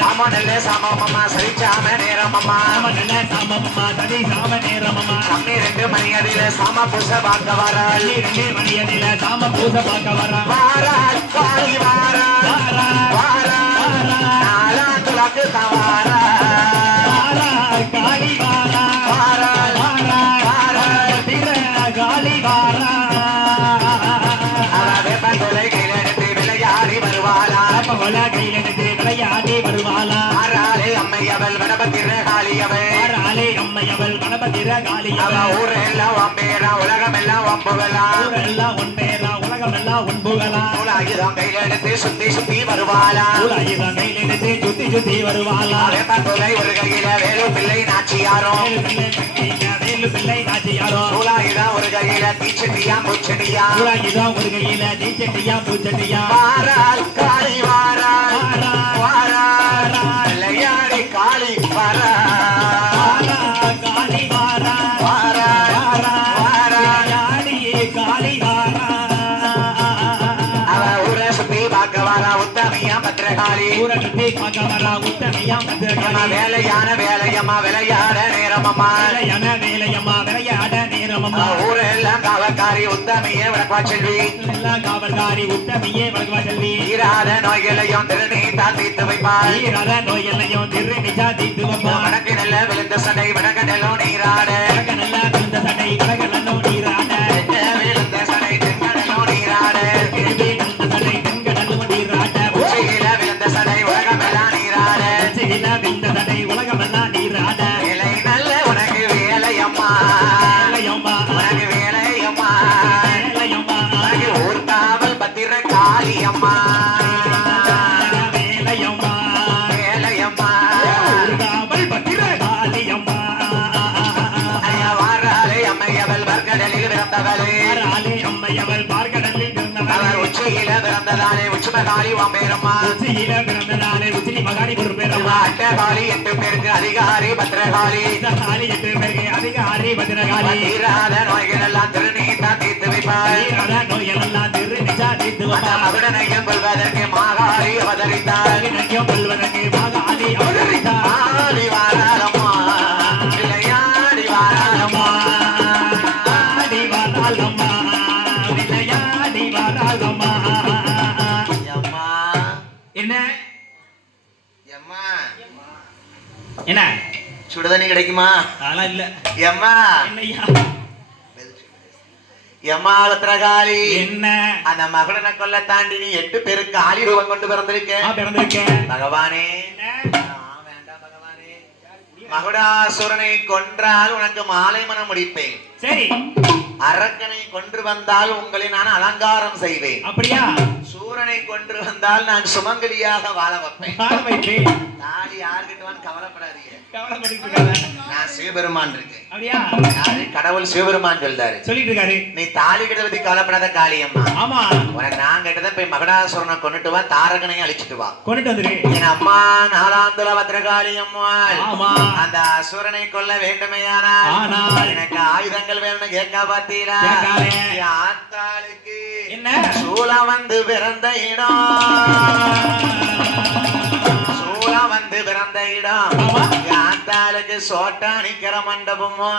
சாமனல்ல சாமம்மா சரிச்சாம நேரமம்மா கம்மி 2 மணி அதில சாம பூச பார்க்க வராள் 2 மணி அதில சாம பூச பார்க்க வராள் வாராள் காளி வாராள் நாலாந்துலக்கு தவாரா காளி வாராள் காளி வாரா வெப்பந்தொலை கையில் எடுத்து விளையாடி வருவாளா கையில் எடுத்து விளையாடி வருவாளா ஆறாளே அம்மையவள் வனபத்திர காளியவள் ஆறாளே அம்மையவள் வனபத்திர காளியவள் ஊரெல்லாம் வம்பேரா உலகமெல்லாம் வம்புகளா ஊரெல்லாம் ஒன்பேரா உலகமெல்லாம் ஒன்புகளா ஆயுதம் கையில் எடுத்து சுத்தி சுத்தி வருவாளா ஆயுதம் கையில் எடுத்து சுத்தி சுத்தி வருவாளா வெப்பந்தொலை ஒரு கையில வேலு பிள்ளை நாச்சியாரும் வேலு பிள்ளை நாச்சியாரும் சூலாயுதம் ஒரு கையில தீச்சட்டியா பூச்சட்டியா சூலாயுதம் ஒரு கையில தீச்சட்டியா பூச்சட்டியா வாராள் காளி வாராள் விளையாடி காளி வாராள் காளி வாரா காளி வாரா அவ ஊரை சுத்தி பார்க்க வாரா உத்தமியா பத்திரகாளி ஊரை சுத்தி பார்க்க வரா உத்தமையா பத்திரகாளி வேலையான வேலையம்மா விளையாட நேரமம்மா வேலையம்மா விளையாட நேரமம்மா ஊரெல்லாம் காவல்காரி உத்தமியே விளக்கா செல்வி எல்லாம் காவல்காரி உத்தமையே வழங்குவா செல்வி தீராத நோய்களையும் திருநீத்தா தீர்த்து வைப்பாள் தீராத நோயெல்லையும் திருநிச்சா தீர்த்து வைப்பாள் வடக்கு நல்ல விழுந்த சடை வடகடலும் நீராட வடக்கு நல்ல விழுந்த சடை வடகடலும் நீராட விழுந்த சடை தென்கடலும் நீராட விழுந்த சடை தென்கடலும் நீராட உச்சியில விழுந்த சடை உலகமெல்லாம் நீராட உச்சியில விழுந்த சடை உலகமெல்லாம் நீராட வேலை நல்ல உனக்கு வேலையம்மா வேலையம்மா உனக்கு வேலையம்மா வேலையம்மா உனக்கு ஊர் காவல் பத்திர காளியம்மா வேலையம்மா வேலையம்மா காவல் பத்திர காளியம்மா வாராளே அம்மையவள் வர்க்கடலில் பிறந்தவளே ஆறாளே அம்மையவள் பார்க்கடலில் பிறந்தவள் அவள் உச்சியில பிறந்ததாலே உச்சிமகாளி வம்பேரம்மா உச்சியில பிறந்ததாலே உச்சி மகாடி பொறுப்பேறம்மா அட்டகாளி 8 பேருக்கு அதிகாரி பத்திரகாளி காளி 8 பேருக்கு அதிகாரி பத்திரகாளி தீராத நோய்கள் எல்லாம் திருநீத்தா தீர்த்து வைப்பாள் தீராத நோயெல்லாம் திருநிச்சா தீர்த்து வைப்பாள் மகுடனையும் கொள்வதற்கு மாகாளி அவதரித்தாள் நையம் கொள்வதற்கு மகாளி அவதரித்தாள் ஆடி வாராளம்மா விளையாடி வாராளம்மா ஆடி வாராளம்மா விளையாடி வாராளம்மா அம்மா என்ன அம்மா என்ன சுடுதண்ணி கிடைக்குமா அதெல்லாம் இல்ல அம்மா என்னய்யா எம்மா பத்திரகாளி என்ன அந்த மகுடனை கொல்ல தாண்டி நீ 8 பேருக்கு ஆளி ரூபம் கொண்டு பிறந்திருக்கேன் பிறந்திருக்கேன் பகவானே வேண்டாம் பகவானே மகுடாசுரனை கொன்றால் உனக்கு மாலை மனம் முடிப்பேன் சரி அரக்கனை கொன்று வந்தால் உங்களை நான் அலங்காரம் செய்வேன் அப்படியா சூரனை கொன்று வந்தால் நான் சுமங்கலியாக வாழ வைப்பேன் தாலி யாருக்கிட்டவான்னு கவலைப்படாதீங்க நான் சிவபெருமான் இருக்கேன் அப்படியா யாரு கடவுள் சிவபெருமான் சொல்றாரு சொல்லிட்டு இருக்காரு நீ தாலி கிட்ட பத்தி கவலைப்படாத காளியம்மா ஆமா உனக்கு நான் கேட்டதான் போய் மகடாசுரனை கொண்டுட்டு வா தாரகனையும் அழிச்சிட்டு வா கொண்டுட்டு வந்துரு என் அம்மா நாலாந்துல பத்திரகாளி அம்மாள் ஆமா அந்த அசுரனை கொல்ல வேண்டுமையானால் ஆனால் எனக்கு ஆயுதங்கள் வேணும்னு கேட்க பாத்தீங்களா ஆத்தாளுக்கு என்ன சூளம் வந்து பிறந்த இடம் சூளம் வந்து பிறந்த இடம் ஆத்தாளுக்கு சோட்டா நிக்கிற மண்டபமா